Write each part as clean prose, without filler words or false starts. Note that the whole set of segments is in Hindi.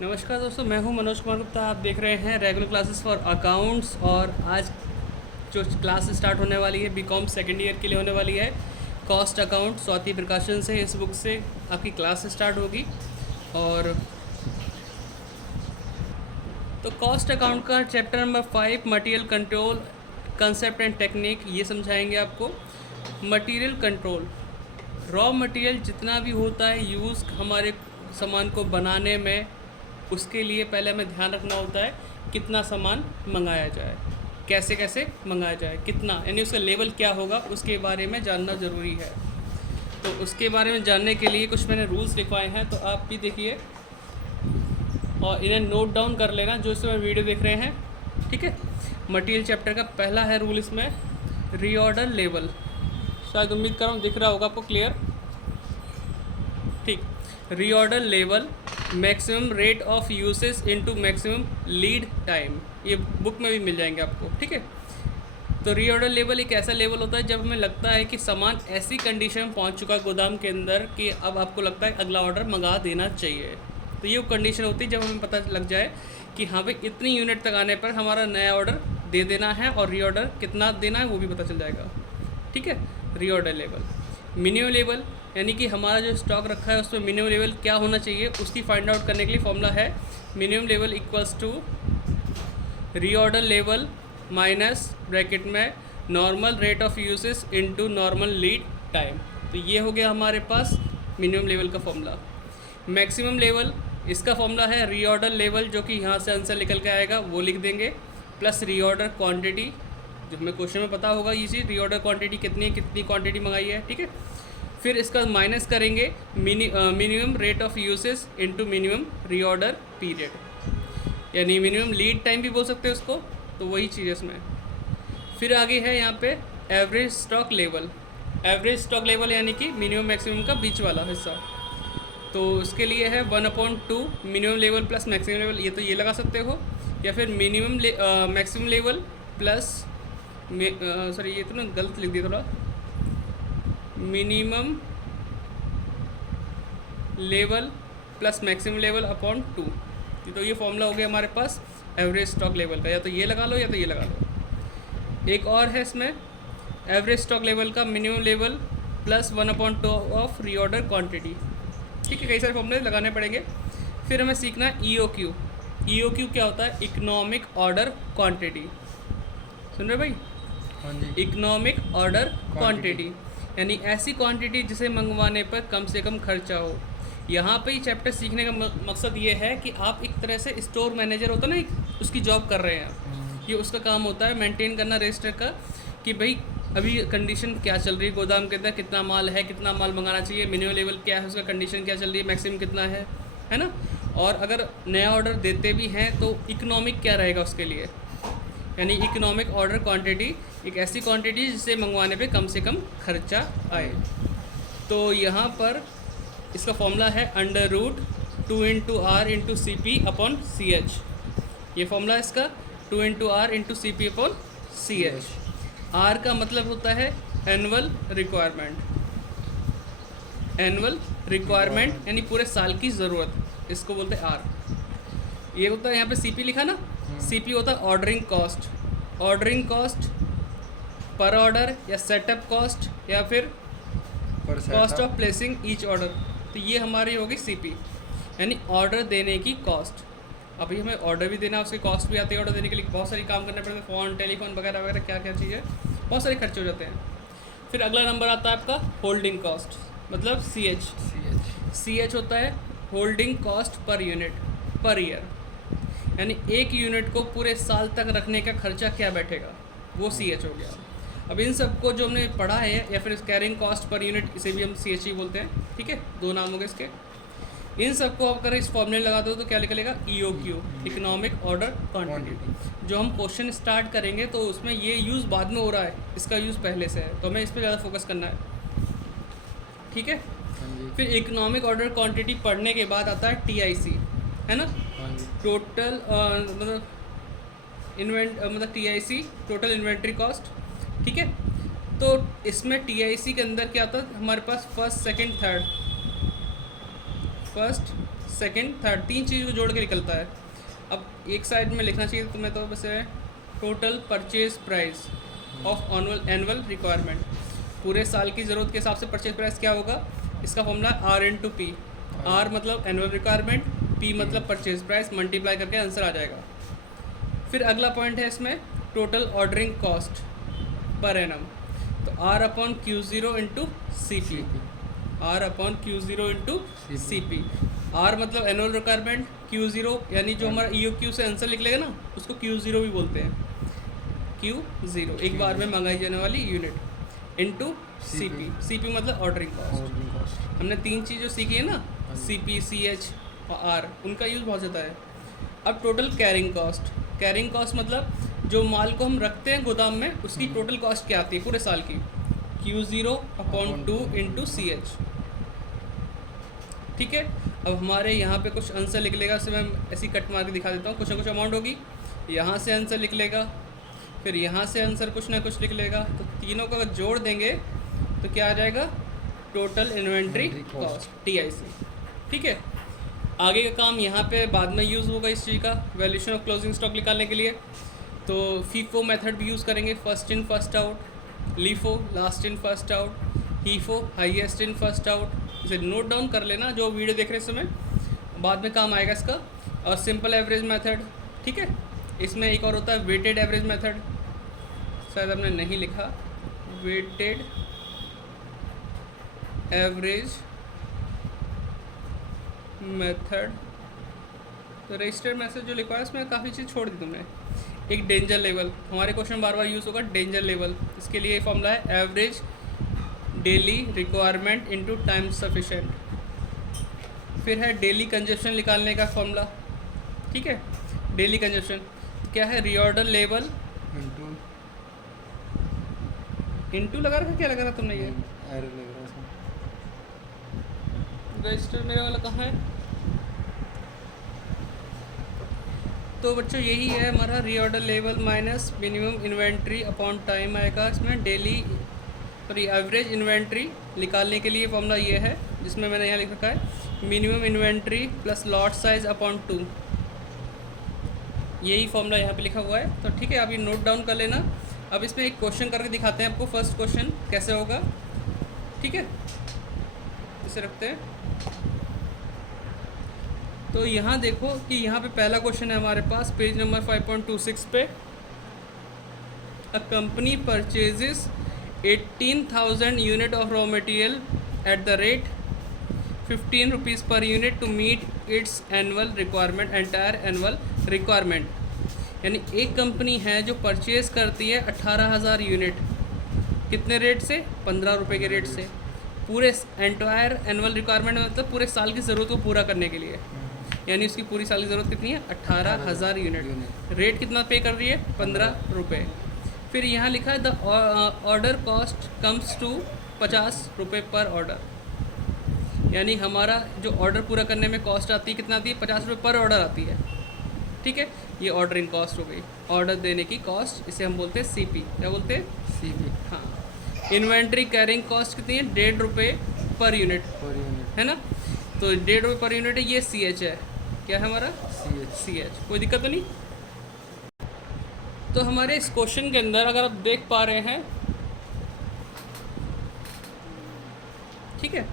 नमस्कार दोस्तों, मैं हूं मनोज कुमार गुप्ता। आप देख रहे हैं रेगुलर क्लासेस फॉर अकाउंट्स। और आज जो क्लास स्टार्ट होने वाली है बीकॉम सेकेंड ईयर के लिए होने वाली है। कॉस्ट अकाउंट स्वाति प्रकाशन से इस बुक से आपकी क्लास स्टार्ट होगी। और तो कॉस्ट अकाउंट का chapter number 5 material control concept and technique ये समझाएंगे आपको। मटेरियल कंट्रोल, रॉ मटेरियल जितना भी होता है यूज़ हमारे सामान को बनाने में, उसके लिए पहले हमें ध्यान रखना होता है कितना सामान मंगाया जाए, कैसे कैसे मंगाया जाए, कितना यानी उसका लेवल क्या होगा, उसके बारे में जानना ज़रूरी है। तो उसके बारे में जानने के लिए कुछ मैंने रूल्स लिखवाए हैं, तो आप भी देखिए और इन्हें नोट डाउन कर लेना जो इस समय वीडियो देख रहे हैं। ठीक है। मटेरियल चैप्टर का पहला है रूल इसमें रीऑर्डर लेवल। शायद उम्मीद कर रहा हूँ दिख रहा होगा आपको क्लियर। ठीक। Reorder level, maximum rate of usage into maximum lead time, ये बुक में भी मिल जाएंगे आपको। ठीक है। तो रीऑर्डर लेवल एक ऐसा लेवल होता है जब हमें लगता है कि सामान ऐसी कंडीशन में पहुंच चुका है गोदाम के अंदर कि अब आपको लगता है अगला ऑर्डर मंगा देना चाहिए। तो ये कंडीशन होती है जब हमें पता लग जाए कि हाँ भाई इतनी यूनिट तक आने पर हमारा नया ऑर्डर दे देना है, और रीऑर्डर कितना देना है वो भी पता चल जाएगा। ठीक है। Reorder level. मिनिमम लेवल यानी कि हमारा जो स्टॉक रखा है उसमें मिनिमम लेवल क्या होना चाहिए, उसकी फाइंड आउट करने के लिए फॉर्मूला है minimum level equals to reorder level minus bracket में normal rate of usage into normal lead time. तो ये हो गया हमारे पास मिनिमम लेवल का फॉर्मूला। मैक्सिमम लेवल, इसका फॉर्मूला है रीऑर्डर लेवल, जो कि यहाँ से आंसर निकल के आएगा वो लिख देंगे, प्लस रीऑर्डर क्वांटिटी, जो हमें क्वेश्चन में पता होगा ये चीज़, रीऑर्डर क्वांटिटी कितनी क्वांटिटी मंगाई है। ठीक है। फिर इसका माइनस करेंगे minimum rate of usage into minimum reorder period, यानी मिनिमम लीड टाइम भी बोल सकते हैं उसको। तो वही चीज़ है इसमें। फिर आगे है यहाँ पे average stock level. Average stock level यानी कि मिनिमम मैक्सिमम का बीच वाला हिस्सा। तो उसके लिए है 1/2 minimum level plus maximum level, ये तो ये लगा सकते हो, या फिर minimum maximum level plus sorry ये तो ना गलत लिख दिया थोड़ा, minimum level plus maximum level upon 2। तो ये फॉर्मूला हो गया हमारे पास एवरेज स्टॉक लेवल का, या तो ये लगा लो या तो ये लगा लो। एक और है इसमें एवरेज स्टॉक लेवल का minimum level plus 1/2 of reorder quantity. ठीक है, कई सारे फॉर्मूले लगाने पड़ेंगे। फिर हमें सीखना है EOQ। EOQ क्या होता है? Economic order quantity. सुन रहे भाई? हाँ जी। इकोनॉमिक ऑर्डर क्वांटिटी यानी ऐसी क्वांटिटी जिसे मंगवाने पर कम से कम खर्चा हो। यहाँ पे ही चैप्टर सीखने का मकसद ये है कि आप एक तरह से स्टोर मैनेजर होता है ना, उसकी जॉब कर रहे हैं। ये उसका काम होता है मेंटेन करना रजिस्टर का, कि भाई अभी कंडीशन क्या चल रही है गोदाम के अंदर, कितना माल है, कितना माल मंगाना चाहिए, मिनिमम लेवल क्या है, उसका कंडीशन क्या चल रही है, मैक्सिमम कितना है ना। और अगर नया ऑर्डर देते भी हैं तो इकोनॉमिक क्या रहेगा उसके लिए, यानी इकोनॉमिक ऑर्डर क्वांटिटी एक ऐसी क्वांटिटी जिसे मंगवाने पे कम से कम खर्चा आए। तो यहाँ पर इसका फॉर्मूला है √2/R/CP/CH। ये फॉर्मूला है इसका 2/R/CP/CH। आर का मतलब होता है एनुअल रिक्वायरमेंट। एनुअल रिक्वायरमेंट यानी पूरे साल की ज़रूरत, इसको बोलते हैं आर। ये होता है यहाँ पे CP लिखा ना, CP होता है ऑर्डरिंग कॉस्ट। ऑर्डरिंग कॉस्ट पर ऑर्डर या सेटअप कॉस्ट या फिर cost of placing each order. तो ये हमारी होगी CP, यानी ऑर्डर देने की कॉस्ट। अभी हमें ऑर्डर भी देना है, उसकी कॉस्ट भी आती है। ऑर्डर देने के लिए बहुत सारी काम करने पड़ते हैं, फ़ोन, टेलीफोन वगैरह वगैरह क्या क्या चीज़ें, बहुत सारे खर्चे हो जाते हैं। फिर अगला नंबर आता है आपका होल्डिंग कॉस्ट, मतलब CH होता है holding cost per unit per year, यानी एक यूनिट को पूरे साल तक रखने का खर्चा क्या बैठेगा, वो CH हो गया। अब इन सबको जो हमने पढ़ा है, या फिर कैरिंग कॉस्ट पर यूनिट, इसे भी हम CH ही बोलते हैं। ठीक है, दो नाम हो गए इसके। इन सबको अगर इस फॉर्मूले लगा दो तो क्या निकलेगा? EOQ, economic order quantity. जो हम क्वेश्चन स्टार्ट करेंगे तो उसमें ये यूज़ बाद में हो रहा है, इसका यूज़ पहले से है, तो हमें इस पर ज़्यादा फोकस करना है। ठीक है। फिर इकोनॉमिक ऑर्डर क्वांटिटी पढ़ने के बाद आता है TIC, है ना, टोटल मतलब TIC टोटल इन्वेंट्री कॉस्ट। ठीक है। तो इसमें TIC के अंदर क्या आता है हमारे पास? फर्स्ट सेकंड, थर्ड, 3 चीज़ को जोड़ के निकलता है। अब एक साइड में लिखना चाहिए तो मैं तो बस total purchase price of annual requirement, पूरे साल की ज़रूरत के हिसाब से परचेज प्राइस क्या होगा, इसका formula R into P. R मतलब एनुअल रिक्वायरमेंट, पी मतलब परचेज प्राइस, मल्टीप्लाई करके आंसर आ जाएगा। फिर अगला पॉइंट है इसमें total ordering cost per annum, तो R upon Q zero into C P, R upon Q zero into C P. R मतलब एनुअल रिक्वायरमेंट, क्यू ज़ीरो यानी जो हमारा ई ओ क्यू से आंसर निकलेगा ना उसको क्यू ज़ीरो भी बोलते हैं, क्यू ज़ीरो एक बार में मंगाई जाने वाली unit, into C P. C P मतलब ऑर्डरिंग कॉस्ट। हमने 3 चीज़ जो सीखी है ना, सी पी, सी एच और आर, उनका यूज़ बहुत ज़्यादा है। अब total carrying cost, carrying cost मतलब जो माल को हम रखते हैं गोदाम में उसकी टोटल कॉस्ट क्या आती है पूरे साल की, Q zero upon 2 into C H. ठीक है, अब हमारे यहाँ पे कुछ आंसर लिख लेगा, उसे मैं ऐसी कट मार के दिखा देता हूँ। कुछ ना कुछ अमाउंट होगी, यहाँ से आंसर लिख लेगा, फिर यहाँ से आंसर कुछ ना कुछ लिख लेगा, तो तीनों का जोड़ देंगे तो क्या आ जाएगा, टोटल इन्वेंट्री कॉस्ट, TIC। ठीक है, आगे का काम यहाँ पे बाद में यूज़ होगा इस चीज़ का, वैल्यूएशन ऑफ क्लोजिंग स्टॉक निकालने के लिए। तो फीफो मेथड भी यूज़ करेंगे, first in first out, LIFO last in first out, HIFO highest in first out. इसे नोट डाउन कर लेना जो वीडियो देख रहे समय, बाद में काम आएगा इसका। और सिंपल एवरेज मेथड, ठीक है, इसमें एक और होता है वेटेड एवरेज मेथड, शायद हमने नहीं लिखा, वेटेड एवरेज मेथड। तो रजिस्टर्ड मैसेज जो लिखा है इसमें काफ़ी चीज़ छोड़ दी तुमने। एक डेंजर लेवल, हमारे क्वेश्चन बार बार यूज़ होगा डेंजर लेवल, इसके लिए फॉर्मूला है average daily requirement into time sufficient. फिर है डेली कंजप्शन निकालने का फॉर्मूला, ठीक है, डेली कंजप्शन क्या है, रीऑर्डर लेवल इनटू लगा रखा, क्या लगा रहा तुमने, ये रजिस्टर मेरे वाला कहाँ है। तो बच्चों यही है हमारा reorder level minus minimum inventory upon time आएगा। इसमें डेली सॉरी एवरेज इन्वेंट्री निकालने के लिए फॉर्मूला ये है, जिसमें मैंने यहाँ लिख रखा है minimum inventory plus lot size upon 2, यही फॉर्मूला यहाँ पे लिखा हुआ है। तो ठीक है, आप ये नोट डाउन कर लेना। अब इसमें एक क्वेश्चन करके दिखाते हैं आपको, फर्स्ट क्वेश्चन कैसे होगा, ठीक है, इसे रखते हैं। तो यहाँ देखो कि यहाँ पे पहला क्वेश्चन है हमारे पास पेज नंबर 5.26 पे, a company purchases 18,000 unit of raw material at the rate 15 rupees per unit to meet its annual requirement, entire annual requirement. यानी एक कंपनी है जो परचेज़ करती है 18,000 यूनिट, कितने रेट से, 15 रुपये के रेट से, पूरे एंटायर एनुअल रिक्वायरमेंट मतलब पूरे साल की ज़रूरत को पूरा करने के लिए। यानी उसकी पूरी साल की ज़रूरत कितनी है, 18,000 यूनिट। रेट कितना पे कर रही है, 15 रुपये। फिर यहाँ लिखा है the order cost comes to 50 रुपये पर ऑर्डर, यानी हमारा जो ऑर्डर पूरा करने में कॉस्ट आती है कितना आती है, 50 रुपये पर ऑर्डर आती है। ठीक है, ये ऑर्डरिंग कॉस्ट हो गई, ऑर्डर देने की कॉस्ट, इसे हम बोलते हैं CP। क्या बोलते हैं, CP। हाँ, इन्वेंट्री कैरिंग कॉस्ट कितनी है, 1.5 रुपये पर यूनिट है ना, तो 1.5 रुपये पर यूनिट है, ये CH है, क्या है हमारा, CH। कोई दिक्कत तो नहीं। तो हमारे इस क्वेश्चन के अंदर अगर आप देख पा रहे हैं, ठीक है,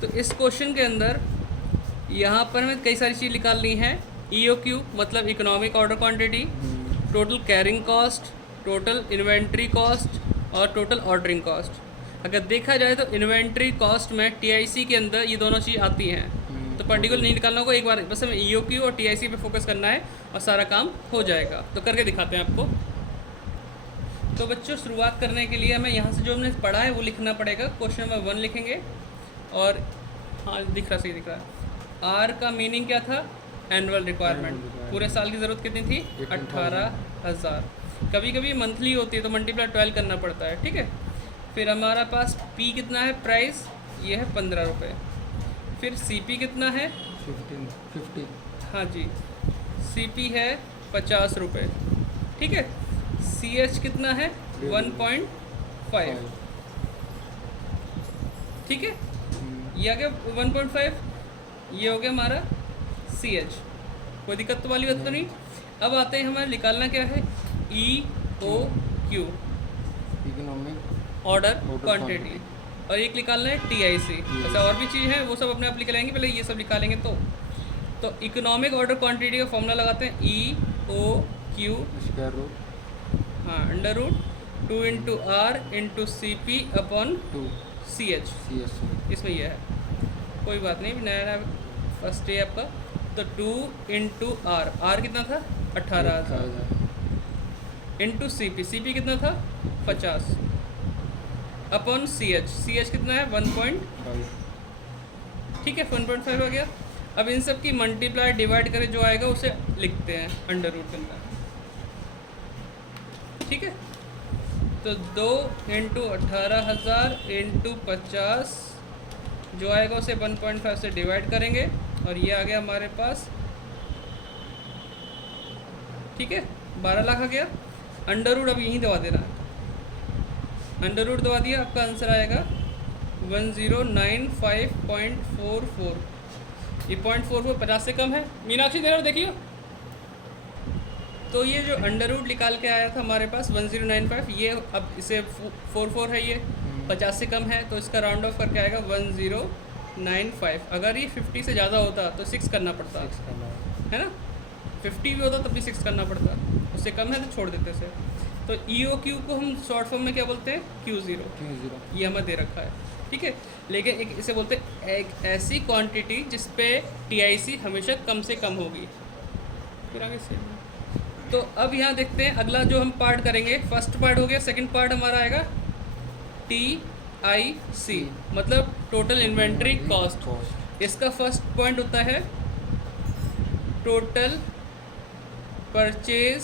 तो इस क्वेश्चन के अंदर यहाँ पर हमें कई सारी चीज़ निकालनी है। EOQ मतलब economic order quantity, total carrying cost, total inventory cost और टोटल ऑर्डरिंग कॉस्ट। अगर देखा जाए तो इन्वेंट्री कॉस्ट में TIC के अंदर ये दोनों चीज़ आती हैं, तो पर्टिकुलर नहीं निकालना होगा, एक बार बस हमें EOQ और TIC पे फोकस करना है और सारा काम हो जाएगा। तो करके दिखाते हैं आपको। तो बच्चों शुरुआत करने के लिए हमें यहाँ से जो हमने पढ़ा है वो लिखना पड़ेगा। क्वेश्चन नंबर 1 लिखेंगे, और हाँ दिख रहा, सही दिख रहा है। R का मीनिंग क्या था, एनुअल रिक्वायरमेंट, पूरे साल की ज़रूरत कितनी थी, 18,000। कभी कभी मंथली होती है तो मल्टीप्लाई 12 करना पड़ता है, ठीक है। फिर हमारा पास P कितना है, प्राइस, ये है 15 रुपये। फिर CP कितना है, 50। हाँ जी, CP है 50 रुपये, ठीक है। CH कितना है, 1.5, ठीक है। ये आ गया 1.5, ये हो गया हमारा CH। कोई दिक्कत वाली बात तो नहीं। अब आते हैं हमारे निकालना क्या है, EOQ economic order Order quantity, quantity। और एक निकालना है TIC। अच्छा और भी चीज़ है वो सब अपने आप लिख लेंगे, पहले ये सब निकालेंगे। तो इकोनॉमिक ऑर्डर क्वांटिटी का फॉर्मूला लगाते हैं EOQ, स्क्वायर रूट हाँ under root 2 into R into CP upon 2 CH। CS। इसमें यह है, कोई बात नहीं, नया नया फर्स्ट डे आपका। तो 2 इंटू आर कितना था 18,000 इंटू CP कितना था 50 अपॉन CH कितना है 1. ठीक है 1.5 हो गया। अब इन सब की मल्टीप्लाई डिवाइड करें जो आएगा उसे लिखते हैं अंडर रूट के अंदर। ठीक है तो 2 इंटू 18,000 इंटू 50 जो आएगा उसे 1.5 से डिवाइड करेंगे और ये आ गया हमारे पास। ठीक है 12 लाख आ गया। अंडर रूट अब यहीं दबा देना है, अंडर रूट दबा दिया, आपका आंसर आएगा 1095.44। ये 0.44 50 से कम है। मीनाक्षी देर देखिए, तो ये जो अंडर रूट निकाल के आया था हमारे पास 1095, ये अब इसे 44 है, ये 50 से कम है तो इसका राउंड ऑफ करके आएगा 1095। अगर ये 50 से ज़्यादा होता तो 6 करना पड़ता है ना, 50 भी होता तब भी 6 करना पड़ता, उससे कम है तो छोड़ देते से। तो EOQ को हम शॉर्ट फॉर्म में क्या बोलते हैं Q0, ये हमें दे रखा है। ठीक है लेकिन एक इसे बोलते हैं एक ऐसी क्वांटिटी जिस पे TIC हमेशा कम से कम होगी। फिर आगे से तो अब यहाँ देखते हैं अगला जो हम पार्ट करेंगे, फर्स्ट पार्ट हो गया, सेकंड पार्ट हमारा आएगा TIC मतलब टोटल इन्वेंट्री कॉस्ट। इसका फर्स्ट पॉइंट होता है टोटल परचेज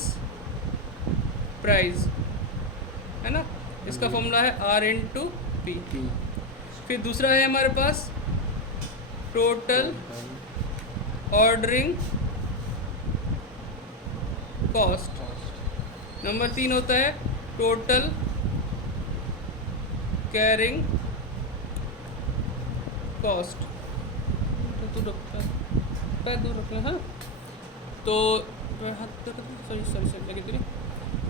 प्राइस, है ना, इसका फॉर्मूला है R/P। फिर दूसरा है हमारे पास टोटल ऑर्डरिंग कॉस्ट। नंबर 3 होता है टोटल कैरिंग कॉस्ट। तो पैर दूर रखना, हाँ तो सॉरी लगी।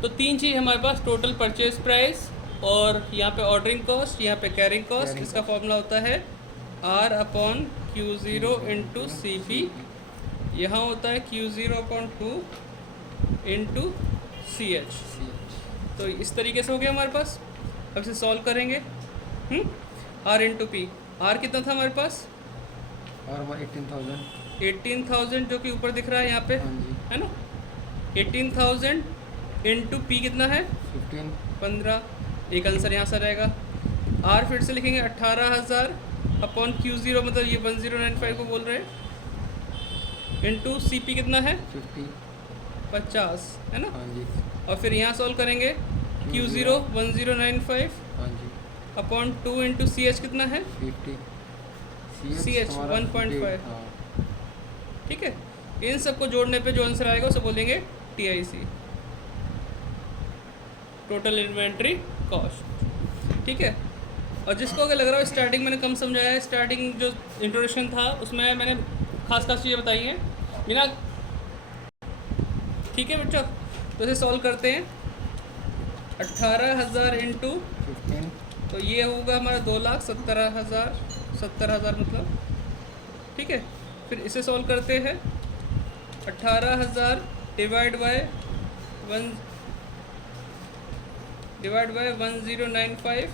तो 3 चीज़ हमारे पास, टोटल परचेज प्राइस और यहाँ पे ऑर्डरिंग कॉस्ट, यहाँ पे कैरिंग कॉस्ट। इसका फॉर्मूला होता है R/Q0 इंटू CP। यहाँ होता है Q0/2 इंटू CH। तो इस तरीके से हो गया हमारे पास। अब इसे सॉल्व करेंगे। R/P, R कितना था हमारे पास, और 18,000 जो कि ऊपर दिख रहा है यहाँ पे, है ना। 18,000 इंटू P कितना है 15, एक आंसर यहाँ से रहेगा। R फिर से लिखेंगे 18,000 अपॉन Q0 मतलब ये 1095 को बोल रहे हैं, इंटू CP कितना है 50, है ना। और फिर यहाँ सॉल्व करेंगे Q0 1095 अपॉन 2 इंटू CH कितना है 50, CH 1.5। ठीक है इन सबको जोड़ने पे जो आंसर आएगा उसे बोलेंगे TIC, टोटल इन्वेंट्री कॉस्ट। ठीक है और जिसको अगर लग रहा है स्टार्टिंग मैंने कम समझाया है, स्टार्टिंग जो इंट्रोडक्शन था उसमें मैंने खास चीज़ें बताई हैं बिना। ठीक है बच्चों तो इसे सॉल्व करते हैं। 18,000 इंटू, तो ये होगा हमारा 2,70,000 मतलब। ठीक है फिर इसे सॉल्व करते हैं। 18,000 डिवाइड बाय 1095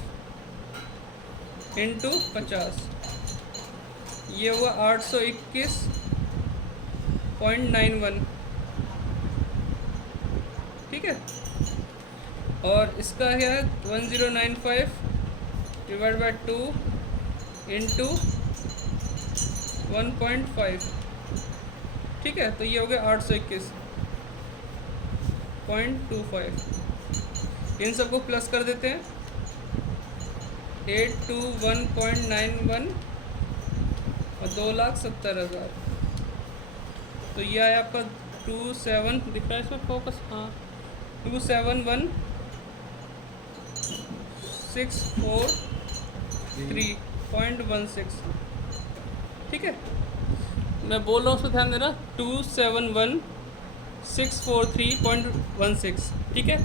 इंटू 50, ये हुआ 821.91। ठीक है और इसका क्या है 1095 डिवाइड बाय 2 इंटू 1.5। ठीक है तो ये हो गया 821.25। इन सबको प्लस कर देते हैं, 821.91 और 2,70,000। तो ये आया आपका 27 दिख रहा है इसमें फोकस, हाँ 271,643.16। ठीक है मैं बोल रहा हूँ उसमें ध्यान देना 271643.16, ठीक है।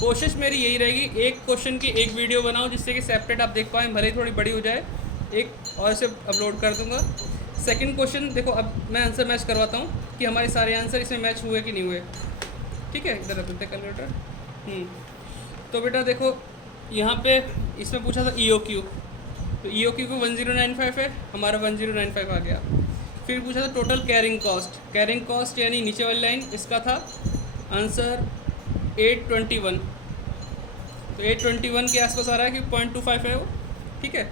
कोशिश मेरी यही रहेगी एक क्वेश्चन की एक वीडियो बनाओ जिससे कि सेपरेट आप देख पाएँ, भले ही थोड़ी बड़ी हो जाए, एक और इसे अपलोड कर दूंगा। सेकंड क्वेश्चन देखो, अब मैं आंसर मैच करवाता हूँ कि हमारे सारे आंसर इसमें मैच हुए कि नहीं हुए, ठीक है। इधर रख देते हैं कैलकुलेटर। तो बेटा देखो यहाँ पे इसमें पूछा था EOQ, तो EOQ को 1095 है, हमारा 1095 आ गया। फिर पूछा था टोटल कैरिंग कॉस्ट यानी नीचे वाली लाइन, इसका था आंसर 821, तो 821 के आसपास आ रहा है कि 0.25 है वो, ठीक है।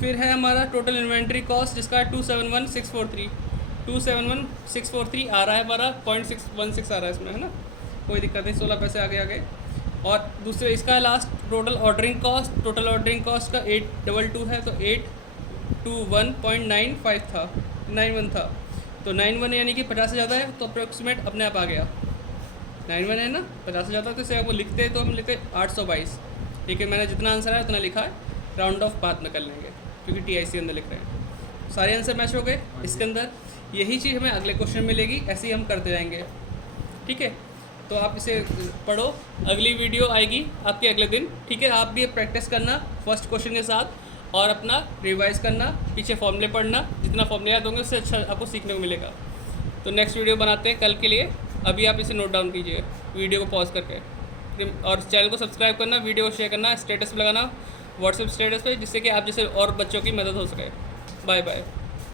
फिर है हमारा टोटल इन्वेंट्री कॉस्ट जिसका 271643 आ रहा है, हमारा 0.616 आ रहा है इसमें, है ना, कोई दिक्कत नहीं, 16 पैसे आगे। और दूसरे इसका लास्ट टोटल ऑर्डरिंग कॉस्ट का 822 है, तो 821.95 था, 91 था, तो 91 यानी कि 50 से ज़्यादा है, तो अप्रोक्सीमेट अपने आप आ गया 91 है ना, 50 से ज़्यादा। तो इसे आपको लिखते हैं तो हम लिखते 822, ठीक है। मैंने जितना आंसर है उतना लिखा है, राउंड ऑफ बाद में कर लेंगे क्योंकि TIC अंदर लिख रहे हैं। सारे आंसर मैच हो गए इसके अंदर। यही चीज़ हमें अगले क्वेश्चन में मिलेगी, ऐसे ही हम करते जाएंगे, ठीक है। तो आप इसे पढ़ो, अगली वीडियो आएगी आपके अगले दिन, ठीक है। आप भी प्रैक्टिस करना फर्स्ट क्वेश्चन के साथ और अपना रिवाइज करना, पीछे फॉर्मूले पढ़ना, जितना फॉर्मूले याद होंगे उससे अच्छा आपको सीखने को मिलेगा। तो नेक्स्ट वीडियो बनाते हैं कल के लिए, अभी आप इसे नोट डाउन कीजिए वीडियो को पॉज करके, और चैनल को सब्सक्राइब करना, वीडियो को शेयर करना, स्टेटस पर लगाना, व्हाट्सएप स्टेटस पे, जिससे कि आप जैसे और बच्चों की मदद हो सके। Bye bye.